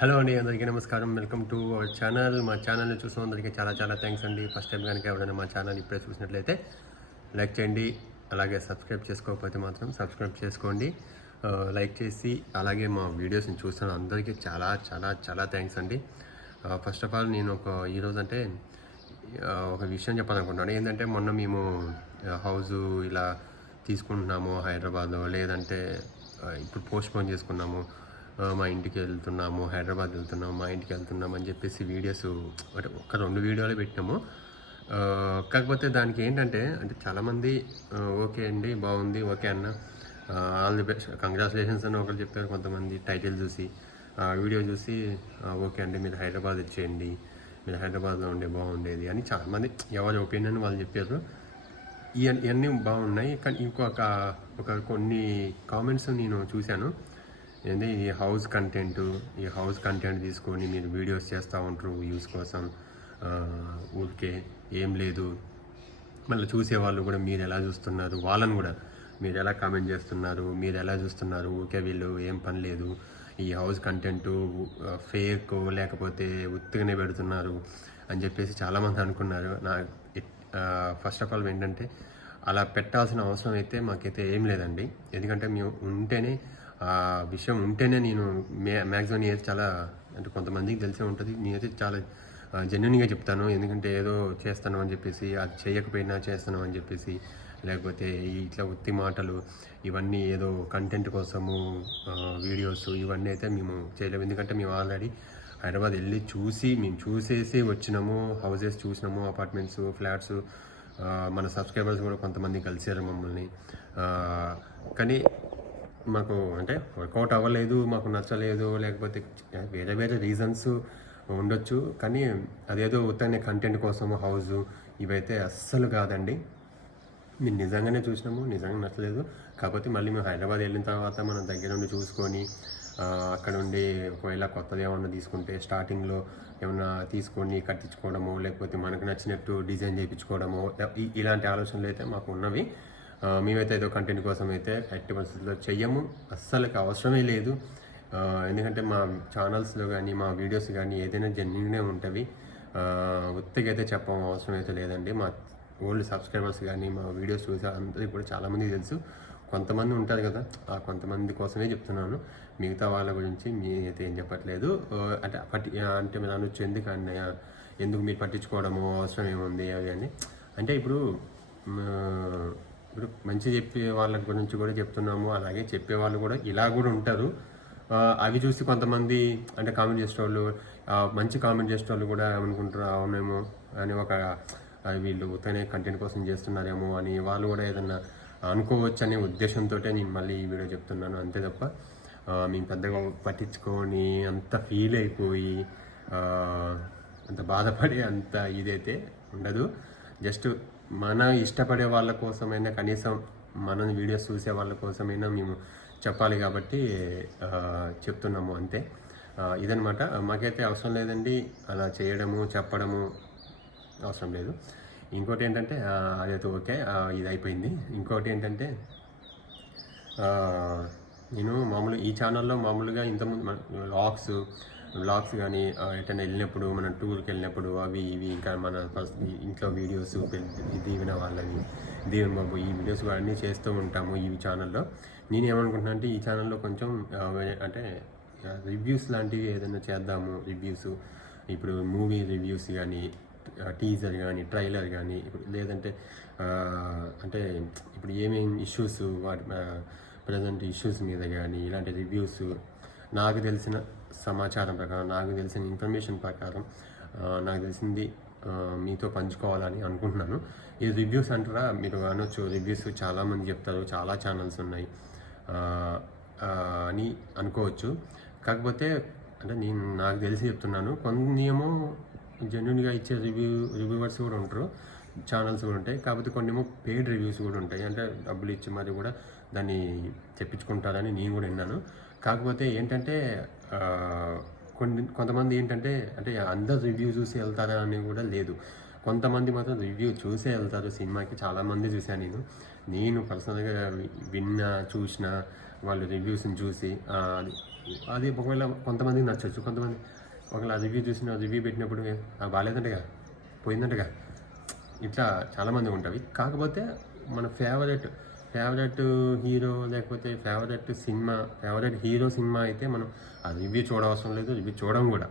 Hello అండి, అందరికీ నమస్కారం. Welcome to our channel. మా ఛానల్ని చూసిన అందరికీ చాలా చాలా థ్యాంక్స్ అండి. ఫస్ట్ టైం కనుక ఎవరైనా మా ఛానల్ ఇప్పుడే చూసినట్లయితే లైక్ చేయండి. అలాగే సబ్స్క్రైబ్ చేసుకోకపోతే మాత్రం సబ్స్క్రైబ్ చేసుకోండి. లైక్ చేసి అలాగే మా వీడియోస్ని చూస్తున్న అందరికీ చాలా చాలా చాలా థ్యాంక్స్ అండి. ఫస్ట్ ఆఫ్ ఆల్ నేను ఈరోజు అంటే ఒక విషయం చెప్పాలనుకుంటున్నాను. ఏంటంటే మొన్న మేము హౌజు ఇలా తీసుకుంటున్నాము హైదరాబాద్లో, లేదంటే ఇప్పుడు పోస్ట్పోన్ చేసుకున్నాము. మా ఇంటికి వెళ్తున్నాము, హైదరాబాద్ వెళ్తున్నాము, మా ఇంటికి వెళ్తున్నాము అని చెప్పేసి వీడియోస్ అంటే ఒక 2 వీడియోలే పెట్టినాము. కాకపోతే దానికి ఏంటంటే చాలామంది ఓకే అండి, బాగుంది, ఓకే అన్న, ఆల్ ది బెస్ట్, కంగ్రాచులేషన్స్ అని ఒకరు చెప్పారు. కొంతమంది టైటిల్ చూసి వీడియో చూసి ఓకే అండి, మీరు హైదరాబాద్ వచ్చేయండి, మీరు హైదరాబాద్లో ఉండే బాగుండేది అని చాలామంది ఎవరి ఒపీనియన్ వాళ్ళు చెప్పారు. ఇవన్నీ బాగున్నాయి. కానీ ఒక కొన్ని కామెంట్స్ నేను చూశాను. ఏంటి ఈ హౌస్ కంటెంట్ తీసుకొని మీరు వీడియోస్ చేస్తూ ఉంటారు వ్యూస్ కోసం, ఊరికే ఏం లేదు. మళ్ళీ చూసేవాళ్ళు కూడా మీరు ఎలా చూస్తున్నారు, వాళ్ళని కూడా మీరు ఎలా కామెంట్ చేస్తున్నారు, మీరు ఎలా చూస్తున్నారు, ఊరికే వీళ్ళు ఏం పని లేదు, ఈ హౌస్ కంటెంట్ ఫేక్ లేకపోతే ఉత్తిగానే పెడుతున్నారు అని చెప్పేసి చాలామంది అనుకున్నారు. ఫస్ట్ ఆఫ్ ఆల్ ఏంటంటే అలా పెట్టాల్సిన అవసరం అయితే మాకైతే ఏం లేదండి. ఎందుకంటే మేము ఉంటేనే ఆ విషయం ఉంటేనే నేను మ్యాక్సిమం నేనైతే చాలా అంటే కొంతమందికి తెలిసే ఉంటుంది, నేనైతే చాలా జెన్యున్గా చెప్తాను. ఎందుకంటే ఏదో చేస్తాను అని చెప్పేసి, అది చేయకపోయినా చేస్తాను అని చెప్పేసి, లేకపోతే ఇట్లా ఉత్తి మాటలు ఇవన్నీ ఏదో కంటెంట్ కోసము వీడియోస్ ఇవన్నీ అయితే మేము చేయలేము. ఎందుకంటే మేము ఆల్రెడీ హైదరాబాద్ వెళ్ళి మేము చూసేసి వచ్చినాము. హౌసెస్ చూసినాము, అపార్ట్మెంట్స్, ఫ్లాట్స్. మన సబ్స్క్రైబర్స్ కూడా కొంతమంది కలిసారు మమ్మల్ని. కానీ మాకు అంటే వర్కౌట్ అవ్వలేదు, మాకు నచ్చలేదు, లేకపోతే వేరే వేరే రీజన్స్ ఉండొచ్చు. కానీ అదేదో ఉత్తనే కంటెంట్ కోసం హౌజు ఇవైతే అస్సలు కాదండి. మేము నిజంగానే చూసినాము, నిజంగా నచ్చలేదు. కాకపోతే మళ్ళీ మేము హైదరాబాద్ వెళ్ళిన తర్వాత మనం దగ్గర నుండి చూసుకొని అక్కడ ఉండి ఒకవేళ కొత్తది ఏమన్నా తీసుకుంటే స్టార్టింగ్లో ఏమన్నా తీసుకొని కట్టించుకోవడము, లేకపోతే మనకు నచ్చినట్టు డిజైన్ చేయించుకోవడము, ఇలాంటి ఆలోచనలు అయితే మాకు ఉన్నవి. మేమైతే ఏదో కంటెంట్ కోసం అయితే ఎట్టి పరిస్థితుల్లో చెయ్యము, అస్సలకి అవసరమే లేదు. ఎందుకంటే మా ఛానల్స్లో కానీ మా వీడియోస్ కానీ ఏదైనా జెన్యున్గానే ఉంటుంది. ఉత్తిగా అయితే చెప్పడం అవసరం అయితే లేదండి. మా ఓల్డ్ సబ్స్క్రైబర్స్ కానీ మా వీడియోస్ చూసే అందరికీ కూడా చాలామందికి తెలుసు. కొంతమంది ఉంటారు కదా, ఆ కొంతమంది కోసమే చెప్తున్నాను. మిగతా వాళ్ళ గురించి మీరైతే ఏం చెప్పట్లేదు. అంటే మీరు అనొచ్చు, ఎందుకు మీరు పట్టించుకోవడము, అవసరం ఏముంది అవి అని. అంటే ఇప్పుడు మంచి చెప్పే వాళ్ళ గురించి కూడా చెప్తున్నాము. అలాగే చెప్పేవాళ్ళు కూడా ఇలా కూడా ఉంటారు. అవి చూసి కొంతమంది అంటే కామెంట్ చేసేవాళ్ళు, మంచి కామెంట్ చేసేవాళ్ళు కూడా ఏమనుకుంటారు, అవునేమో అని వీళ్ళు ఉత్తనే కంటెంట్ కోసం చేస్తున్నారేమో అని వాళ్ళు కూడా ఏదన్నా అనుకోవచ్చు అనే ఉద్దేశంతో నేను మళ్ళీ ఈ వీడియో చెప్తున్నాను. అంతే తప్ప మేము పెద్దగా పట్టించుకొని అంత ఫీల్ అయిపోయి అంత బాధపడే అంత ఇదైతే ఉండదు. జస్ట్ మన ఇష్టపడే వాళ్ళ కోసమైనా, కనీసం మన వీడియోస్ చూసే వాళ్ళ కోసమైనా మేము చెప్పాలి కాబట్టి చెప్తున్నాము, అంతే. ఇదనమాట. మాకైతే అవసరం లేదండి అలా చేయడము, చెప్పడము అవసరం లేదు. ఇంకోటి ఏంటంటే అదైతే ఓకే, ఇది అయిపోయింది. ఇంకోటి ఏంటంటే నేను ఈ ఛానల్లో మామూలుగా ఇంతకుముందు వ్లాగ్స్ కానీ ఎటైనా వెళ్ళినప్పుడు, మనం టూర్కి వెళ్ళినప్పుడు అవి ఇవి, ఇంకా మన ఇంట్లో వీడియోస్, దీవెన వాళ్ళవి, దీవెన బాబు, ఈ వీడియోస్ అన్నీ చేస్తూ ఉంటాము ఈ ఛానల్లో. నేను ఏమనుకుంటున్నా అంటే ఈ ఛానల్లో కొంచెం అంటే రివ్యూస్ లాంటివి ఏదైనా చేద్దాము. రివ్యూస్, ఇప్పుడు మూవీ రివ్యూస్ కానీ, టీజర్ కానీ, ట్రైలర్ కానీ, లేదంటే అంటే ఇప్పుడు ఏమేమి ఇష్యూస్, వాటి ప్రజెంట్ ఇష్యూస్ మీద కానీ ఇలాంటి రివ్యూస్, నాకు తెలిసిన సమాచారం ప్రకారం, నాకు తెలిసిన ఇన్ఫర్మేషన్ ప్రకారం, నాకు తెలిసింది మీతో పంచుకోవాలని అనుకుంటున్నాను. ఈ రివ్యూస్ అంటారా, మీరు అనొచ్చు రివ్యూస్ చాలామంది చెప్తారు, చాలా ఛానల్స్ ఉన్నాయి అని అనుకోవచ్చు. కాకపోతే అంటే నాకు తెలిసి చెప్తున్నాను. కొన్ని ఏమో జెన్యున్గా ఇచ్చే రివ్యూవర్స్ కూడా ఉంటారు, ఛానల్స్ కూడా ఉంటాయి. కాకపోతే కొన్ని ఏమో పెయిడ్ రివ్యూస్ కూడా ఉంటాయి, అంటే డబ్బులు ఇచ్చి మరి కూడా దాన్ని తెప్పించుకుంటారని నేను కూడా విన్నాను. కాకపోతే ఏంటంటే కొంతమంది ఏంటంటే అంటే అందరు రివ్యూ చూసి వెళ్తారా అని కూడా లేదు. కొంతమంది మాత్రం రివ్యూ చూసే వెళ్తారు సినిమాకి. చాలామంది చూశాను నేను పర్సనల్గా చూసిన వాళ్ళు రివ్యూస్ని చూసి అది ఒకవేళ కొంతమందికి నచ్చవచ్చు, కొంతమంది ఒకవేళ రివ్యూ రివ్యూ పెట్టినప్పుడు బాగాలేదంటగా, పోయిందంటగా, ఇట్లా చాలామంది ఉంటుంది. కాకపోతే మన ఫేవరెట్ హీరో లేకపోతే ఫేవరెట్ హీరో సినిమా అయితే మనం ఆ రివ్యూ చూడవసరం లేదు, రివ్యూ చూడడం కూడా.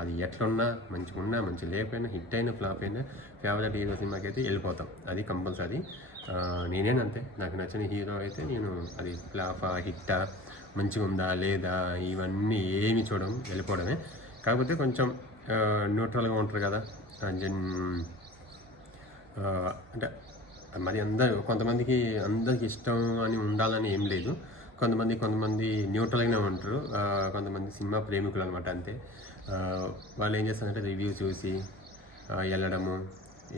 అది ఎట్లున్నా, మంచి లేకపోయినా, హిట్ అయినా ఫ్లాప్ అయినా ఫేవరెట్ హీరో సినిమాకి అయితే వెళ్ళిపోతాం, అది కంపల్సరీ. నేనేనంతే, నాకు నచ్చిన హీరో అయితే నేను అది ఫ్లాపా హిట్టా, మంచిగా ఉందా లేదా ఇవన్నీ ఏమి చూడడం, వెళ్ళిపోవడమే. కాకపోతే కొంచెం న్యూట్రల్గా ఉంటారు కదా, అంటే మరి కొంతమందికి అందరికి ఇష్టం అని ఉండాలని ఏం లేదు. కొంతమంది న్యూట్రల్గానే ఉంటారు, కొంతమంది సినిమా ప్రేమికులు అనమాట, అంతే. వాళ్ళు ఏం చేస్తారంటే రివ్యూ చూసి వెళ్ళడము,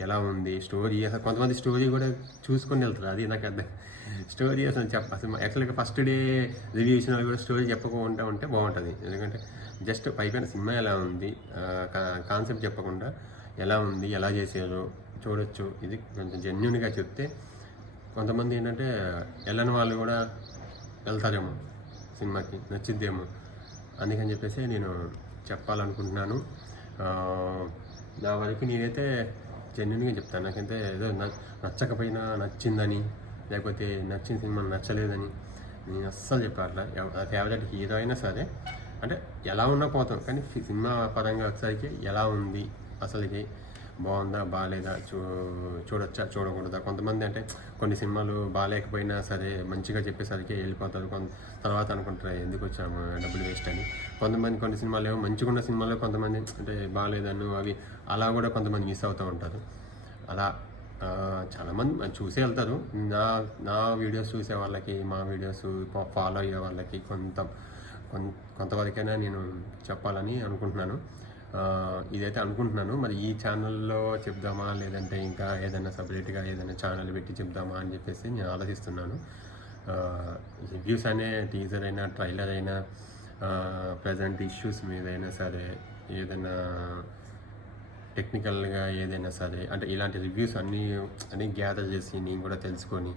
ఎలా ఉంది స్టోరీ, కొంతమంది స్టోరీ కూడా చూసుకొని వెళ్తారు, అది నాకు అర్థం. స్టోరీ అసలు అసలు యాక్చువల్గా ఫస్ట్ డే రివ్యూ ఇచ్చిన వాళ్ళు కూడా స్టోరీ చెప్పకుండా ఉంటే బాగుంటుంది. ఎందుకంటే జస్ట్ పైపైన సినిమా ఎలా ఉంది, కాన్సెప్ట్ చెప్పకుండా ఎలా ఉంది, ఎలా చేసారో చూడొచ్చు. ఇది కొంచెం జెన్యున్గా చెప్తే కొంతమంది ఏంటంటే వెళ్ళని వాళ్ళు కూడా వెళ్తారేమో, సినిమాకి నచ్చిద్దేమో, అందుకని చెప్పేసి నేను చెప్పాలనుకుంటున్నాను. నా వరకు నేనైతే జెన్యున్గా చెప్తాను. నాకైతే ఏదో నచ్చకపోయినా నచ్చిందని, లేకపోతే నచ్చిన సినిమా నచ్చలేదని నేను అస్సలు చెప్పాట్లా. ఫేవరెట్ హీరో అయినా సరే, అంటే ఎలా ఉన్నా పోతాం, కానీ సినిమా పరంగా వచ్చేసరికి ఎలా ఉంది, అసలుకి బాగుందా బాగాలేదా, చూడొచ్చా చూడకూడదా. కొంతమంది అంటే కొన్ని సినిమాలు బాగాలేకపోయినా సరే మంచిగా చెప్పేసరికి వెళ్ళిపోతారు, తర్వాత అనుకుంటారు ఎందుకు వచ్చాము, డబ్బులు వేస్ట్ అని. కొన్ని సినిమాలు ఏమో మంచిగా ఉన్న సినిమాలో కొంతమంది అంటే బాగాలేదన్ను అవి అలా కూడా కొంతమంది మిస్ అవుతూ ఉంటారు. అలా చాలామంది చూసే వెళ్తారు. నా వీడియోస్ చూసే వాళ్ళకి, మా వీడియోస్ ఫాలో అయ్యే వాళ్ళకి కొంతవరకైనా నేను చెప్పాలని అనుకుంటున్నాను. ఇదైతే అనుకుంటున్నాను. మరి ఈ ఛానల్లో చెప్దామా, లేదంటే ఇంకా ఏదైనా సపరేట్గా ఏదైనా ఛానల్ పెట్టి చెప్దామా అని చెప్పేసి నేను ఆలోచిస్తున్నాను. రివ్యూస్ అనే టీజర్ అయినా, ట్రైలర్ అయినా, ప్రజెంట్ ఇష్యూస్ మీదైనా సరే, ఏదైనా టెక్నికల్గా ఏదైనా సరే, అంటే ఇలాంటి రివ్యూస్ అన్నీ గ్యాదర్ చేసి నేను కూడా తెలుసుకొని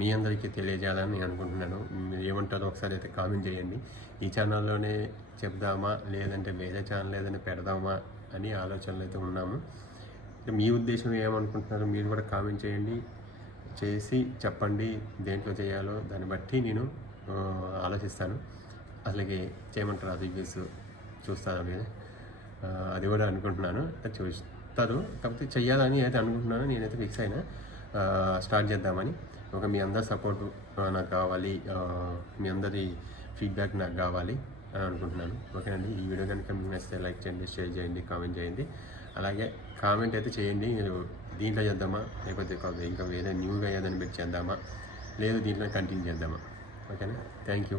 మీ అందరికీ తెలియజేయాలని నేను అనుకుంటున్నాను. మీరు ఏమంటారో ఒకసారి అయితే కామెంట్ చేయండి. ఈ ఛానల్లోనే చెప్దామా, లేదంటే వేరే ఛానల్ ఏదైనా పెడదామా అని ఆలోచనలు అయితే ఉన్నాము. మీ ఉద్దేశం ఏమనుకుంటున్నారో మీరు కూడా కామెంట్ చేసి చెప్పండి. దేంట్లో చేయాలో దాన్ని బట్టి నేను ఆలోచిస్తాను. అసలుకి చేయమంటారు ఆ రివ్యూస్ చూస్తాను అనేది, అది కూడా అనుకుంటున్నాను. చూస్తారు, కాకపోతే చెయ్యాలని అయితే అనుకుంటున్నాను. నేనైతే ఫిక్స్ అయినా స్టార్ట్ చేద్దామని. మీ అందరి సపోర్ట్ నాకు కావాలి, మీ అందరి ఫీడ్బ్యాక్ నాకు కావాలి అని అనుకుంటున్నాను. ఓకేనండి, ఈ వీడియో కనుక మీకు నచ్చితే లైక్ చేయండి, షేర్ చేయండి, కామెంట్ చేయండి. అలాగే కామెంట్ అయితే చేయండి, మీరు దీంట్లో చేద్దామా, లేకపోతే ఇంకా వేరే న్యూగా ఏదైనా పెట్టి చేద్దామా, లేదు దీంట్లో కంటిన్యూ చేద్దామా. ఓకేనా, థ్యాంక్ యూ.